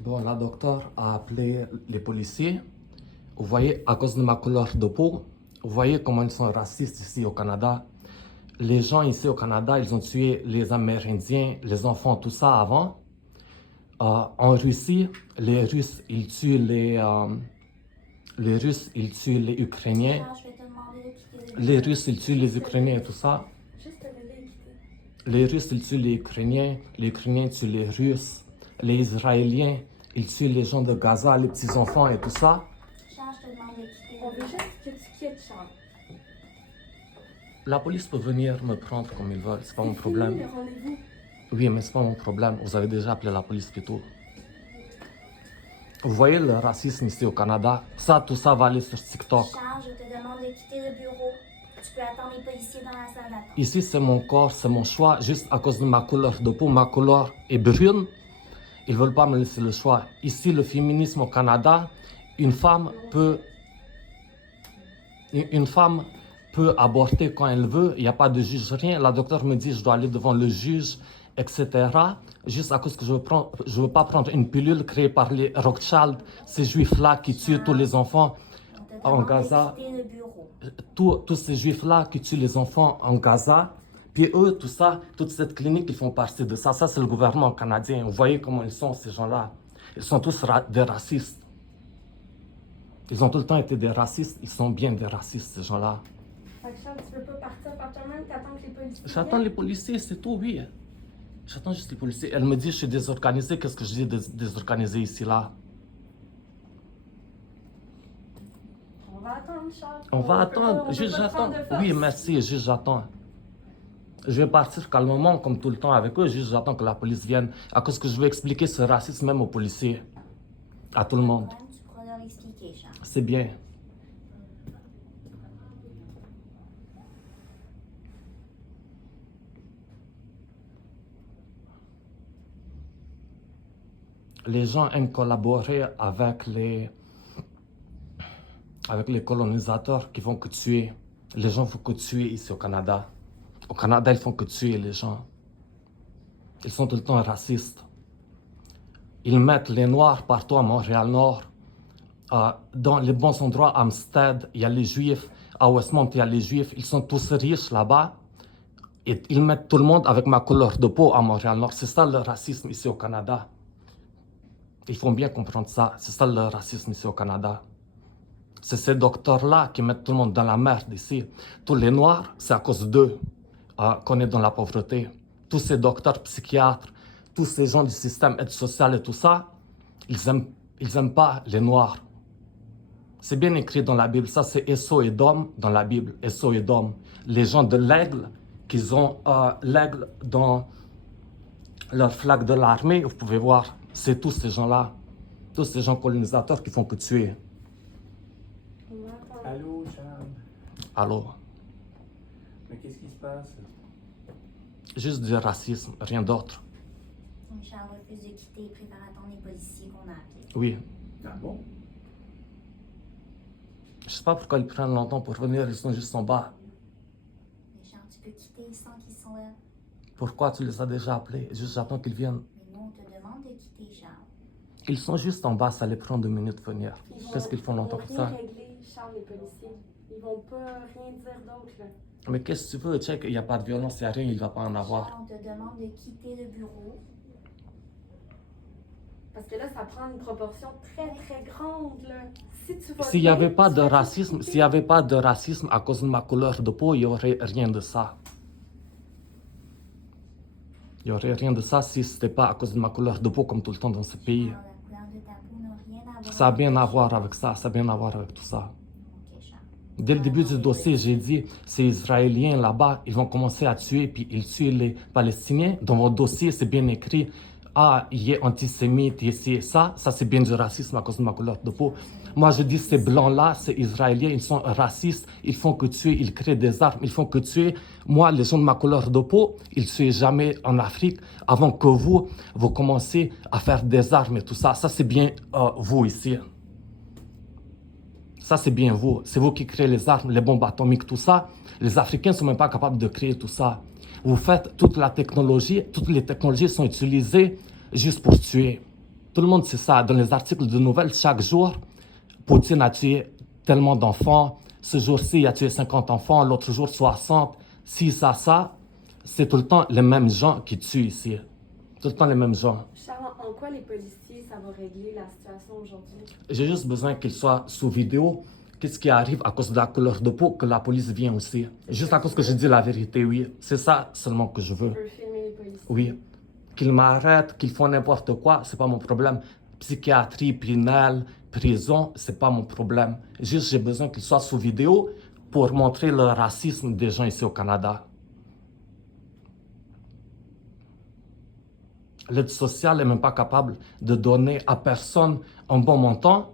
Bon, la docteure a appelé les policiers. Vous voyez, à cause de ma couleur de peau, vous voyez comment ils sont racistes ici au Canada. Les gens ici au Canada, ils ont tué les Amérindiens, les enfants, tout ça avant. En Russie, les Russes, ils tuent les Russes, ils tuent les Ukrainiens. Je vais te demander de quitter le Les Russes, ils tuent les Ukrainiens et tout ça. Juste te lever et quitter. Les Russes, ils tuent les Ukrainiens tuent les Russes, les Israéliens, ils tuent les gens de Gaza, les petits-enfants et tout ça. Charles, je te demande de quitter On le veut juste que tu quittes, Charles. La police peut venir me prendre comme ils veulent, c'est pas mon C'est problème. fini, le rendez-vous. Oui, mais c'est pas mon problème, vous avez déjà appelé la police et tout. Vous voyez le racisme ici au Canada, tout ça va aller sur TikTok. Charles, je te demande de quitter le bureau. Tu peux attendre les policiers dans la salle d'attente. Ici, c'est mon corps, c'est mon choix, juste à cause de ma couleur de peau, ma couleur est brune. Ils veulent pas me laisser le choix. Ici, le féminisme au Canada, une femme peut aborter quand elle veut, il n'y a pas de juge, rien. La docteure me dit je dois aller devant le juge, etc. Juste à cause que je veux pas prendre une pilule créée par les Rothschild, ces juifs-là qui tuent tous les enfants On te en demande Gaza. de quitter le bureau. Tous ces juifs-là qui tuent les enfants en Gaza. Puis eux, tout ça, toute cette clinique, ils font partie de ça. Ça, c'est le gouvernement canadien. Vous voyez comment ils sont, ces gens-là. Ils sont tous des racistes. Ils ont tout le temps été des racistes. Ils sont bien des racistes, ces gens-là. Fait que Charles, tu veux pas partir par toi-même, t'attends que les policiers J'attends viennent? les policiers, c'est tout, oui. J'attends juste les policiers. Elle me dit, je suis désorganisé. Qu'est-ce que je dis désorganisé ici, là? On va attendre, Charles. On va peut pas- attendre. on Juste peut pas j'attends. prendre de force. Oui, merci. Juste j'attends. Je vais partir calmement, comme tout le temps avec eux. Juste j'attends que la police vienne. À cause que je vais expliquer ce racisme même aux policiers. À tout le monde. Problème, tu pourras leur expliquer, Charles. C'est bien. Les gens aiment collaborer avec les colonisateurs qui font que tuer. Les gens font que tuer ici au Canada. Au Canada, ils font que tuer les gens. Ils sont tout le temps racistes. Ils mettent les Noirs partout à Montréal-Nord. Dans les bons endroits, à Amstead, il y a les Juifs. À Westmont, il y a les Juifs. Ils sont tous riches là-bas. Et ils mettent tout le monde avec ma couleur de peau à Montréal-Nord. C'est ça le racisme ici au Canada. Il faut bien comprendre ça. C'est ça le racisme ici au Canada. C'est ces docteurs-là qui mettent tout le monde dans la merde ici. Tous les Noirs, c'est à cause d'eux qu'on est dans la pauvreté. Tous ces docteurs psychiatres, tous ces gens du système aide sociale et tout ça, ils aiment pas les Noirs. C'est bien écrit dans la Bible. Ça, c'est Esau et Dom dans la Bible. Esau et Dom. Les gens de l'aigle, qu'ils ont l'aigle dans leur flag de l'armée, vous pouvez voir. C'est tous ces gens-là. Tous ces gens colonisateurs qui font que tuer. On va attendre. Allô, Charles? Allô? Mais qu'est-ce qui se passe? Juste du racisme, rien d'autre. Donc, Charles refuse de quitter et préfère attendre les policiers qu'on a appelés. Oui. Ah bon? Je sais pas pourquoi ils prennent longtemps pour venir, ils sont juste en bas. Mais Charles, tu peux quitter sans qu'ils sont là. Pourquoi tu les as déjà appelés? Juste j'attends qu'ils viennent. Mais nous, on te demande de quitter, Charles. Ils sont juste en bas, ça les prend 2 minutes de venir. Ils Qu'est-ce qu'ils font longtemps vont pour rien ça? régler, Charles, les policiers. Ils vont pas rien dire d'autre, là. Mais qu'est-ce que tu veux? Check, il n'y a pas de violence, il n'y a rien, il va pas en avoir. Charles, on te demande de quitter le bureau. Parce que là, ça prend une proportion très, très grande, là. Si tu vas S'il n'y avait bien, pas tu de vas racisme, quitter. s'il n'y avait pas de racisme à cause de ma couleur de peau, il n'y aurait rien de ça. Il n'y aurait rien de ça si ce n'était pas à cause de ma couleur de peau comme tout le temps dans ce pays. Charles, la couleur de ta peau n'a rien à voir Ça a bien à avec voir avec ça, ça a bien à voir avec tout ça. Ok, Charles. Dès le début du dossier, j'ai dit, ces Israéliens là-bas, ils vont commencer à tuer, puis ils tuent les Palestiniens. Dans votre dossier, c'est bien écrit, il est antisémite, ici, ça c'est bien du racisme à cause de ma couleur de peau. Moi, je dis, ces blancs-là, ces Israéliens, ils sont racistes, ils font que tuer, ils créent des armes, ils font que tuer. Moi, les gens de ma couleur de peau, ils ne tuaient jamais en Afrique avant que vous commencez à faire des armes et tout ça. Ça, c'est bien vous ici. Ça, c'est bien vous. C'est vous qui créez les armes, les bombes atomiques, tout ça. Les Africains ne sont même pas capables de créer tout ça. Vous faites toute la technologie, toutes les technologies sont utilisées juste pour tuer. Tout le monde sait ça. Dans les articles de nouvelles, chaque jour, Poutine a tué tellement d'enfants. Ce jour-ci, il a tué 50 enfants. L'autre jour, 60. Si, ça. C'est tout le temps les mêmes gens qui tuent ici. Tout le temps les mêmes gens. Charles, en quoi les policiers, ça va régler la situation aujourd'hui? J'ai juste besoin qu'ils soient sous vidéo. Qu'est-ce qui arrive à cause de la couleur de peau, que la police vienne aussi. Juste à cause que je dis la vérité, oui. C'est ça seulement que je veux. Tu peux filmer les policiers. Oui. Qu'ils m'arrêtent, qu'ils font n'importe quoi, c'est pas mon problème. Psychiatrie, pénale, prison, c'est pas mon problème. Juste, j'ai besoin qu'ils soient sous vidéo pour montrer le racisme des gens ici au Canada. L'aide sociale n'est même pas capable de donner à personne un bon montant.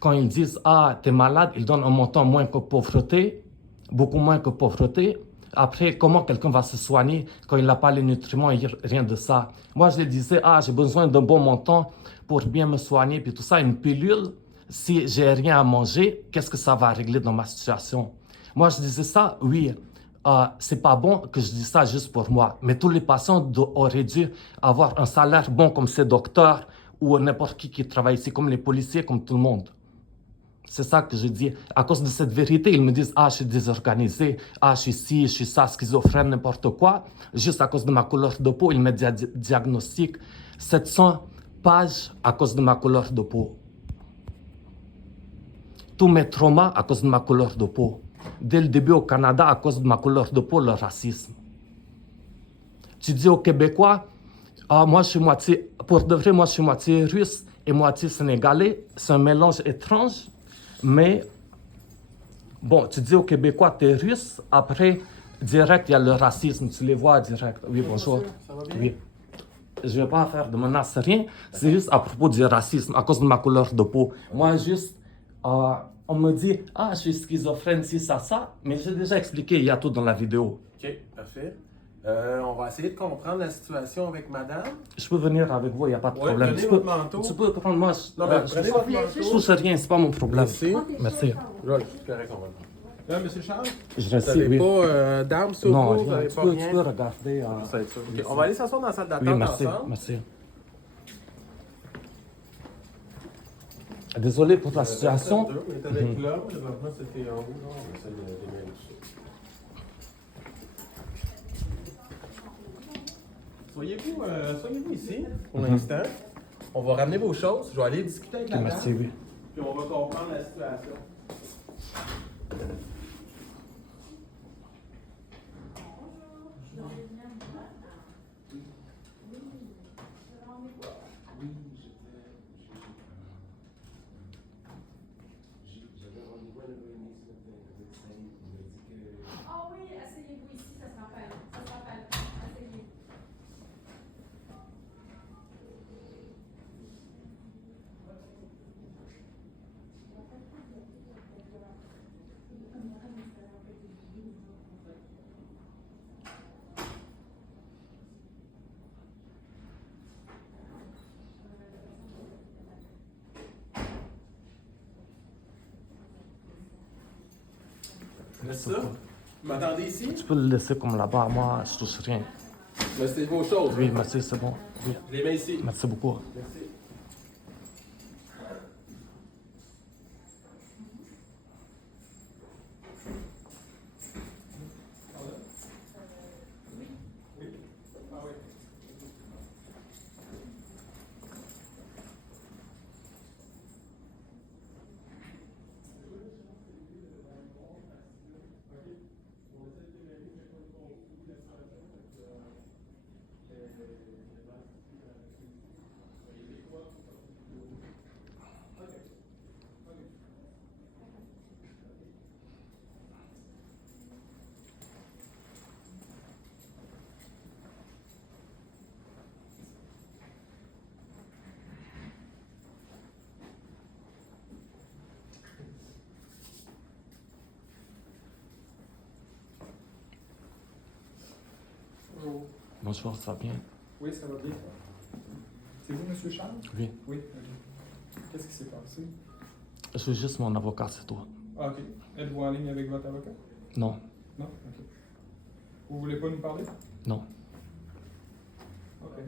Quand ils disent « Ah, t'es malade », ils donnent un montant moins que pauvreté, beaucoup moins que pauvreté. Après, comment quelqu'un va se soigner quand il n'a pas les nutriments et rien de ça? Moi, je lui disais « Ah, j'ai besoin d'un bon montant pour bien me soigner, puis tout ça, une pilule. Si j'ai rien à manger, qu'est-ce que ça va régler dans ma situation? » Moi, je disais ça, oui. C'est pas bon que je dise ça juste pour moi, mais tous les patients auraient dû avoir un salaire bon comme ces docteurs ou n'importe qui travaille ici, comme les policiers, comme tout le monde. C'est ça que je dis. À cause de cette vérité, ils me disent « Ah, je suis désorganisé, ah, je suis ci, je suis ça, schizophrène, n'importe quoi. » Juste à cause de ma couleur de peau, ils me diagnostiquent 700 pages à cause de ma couleur de peau. Tous mes traumas à cause de ma couleur de peau. Dès le début au Canada, à cause de ma couleur de peau, le racisme. Tu dis aux Québécois, ah, moi je suis moitié, pour de vrai, moi je suis moitié russe et moitié sénégalais. C'est un mélange étrange, mais bon, tu dis aux Québécois, t'es russe, après, direct, il y a le racisme, tu les vois direct. Oui, bonjour. Ça va bien? Oui. Je ne vais pas faire de menace, rien. C'est juste à propos du racisme, à cause de ma couleur de peau. Moi, juste, on me dit, ah, je suis schizophrène, si, ça. Mais j'ai déjà expliqué, il y a tout dans la vidéo. OK, parfait. On va essayer de comprendre la situation avec madame. Je peux venir avec vous, il n'y a pas de Ouais, problème. prenez votre manteau. Tu peux prendre moi. Non, mais prenez votre Je manteau. touche rien, c'est pas mon problème. Merci. Merci. Là, c'est correct, on va le prendre. Là, monsieur Charles, Je vous reste n'avez oui. pas d'armes sur Non, vous, vous rien. n'avez Tu pas peux rien. regarder. Ça va être ça. OK, on va aller s'asseoir dans la salle d'attente Oui, merci. ensemble. Merci. Désolé pour la situation. On est avec l'homme, présentement c'était en haut, là, on essaie de démêler tout ça. Soyez-vous ici pour l'instant. On va ramener vos choses, je vais aller discuter avec la dame, Merci, oui. puis on va comprendre la situation. Ah oui, asseyez-vous ici, ça sera pas. Asseyez-vous. C'est ça? Vous m'attendez ici? Tu peux le laisser comme là-bas. Moi, je touche rien. Mais c'est vos choses. Oui, hein? merci, c'est bon. Oui. Je les mets ici. Merci beaucoup. Merci. Bonjour, ça va bien? Oui, ça va bien. C'est vous, Monsieur Charles? Oui. Oui. Ok. Qu'est-ce qui s'est passé? Je suis juste mon avocat, c'est tout. Ah, ok. Êtes-vous en ligne avec votre avocat? Non, Non? Ok. Vous voulez pas nous parler? non. Ok.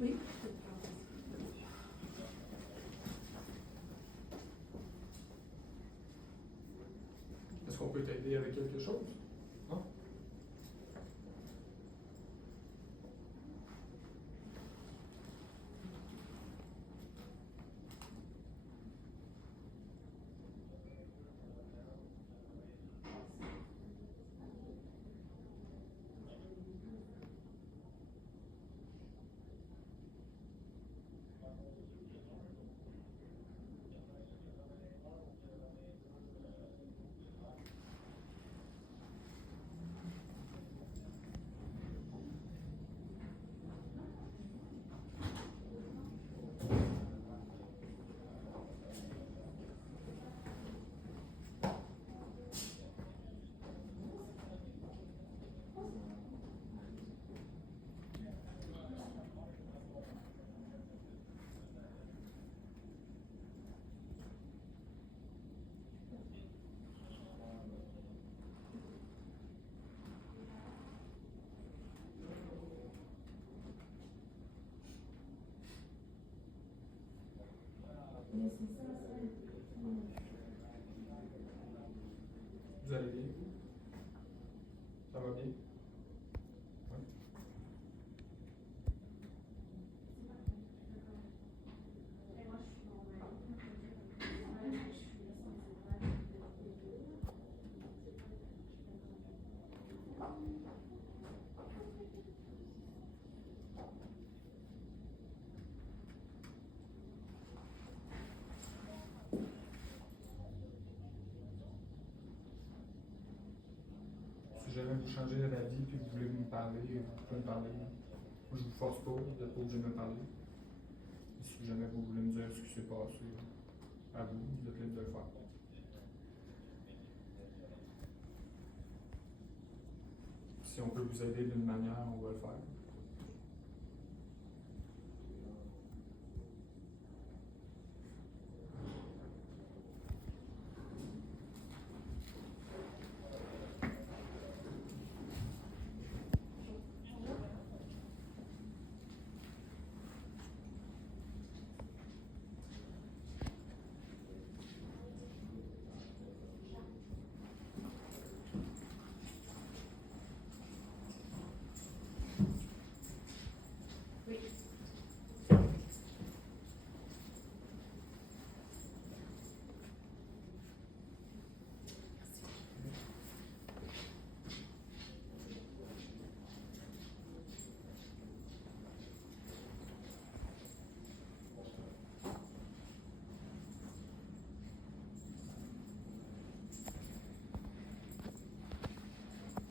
Oui. Est-ce qu'on peut t'aider avec quelque chose? Non? Vous allez bien? Ça va bien? Oui. Si jamais vous changez d'avis et que vous voulez me parler, vous pouvez me parler. Moi, je vous force pas, vous n'êtes pas obligé de me parler. Si jamais vous voulez me dire ce qui s'est passé, à vous, vous êtes libre de le faire. Si on peut vous aider d'une manière, on va le faire.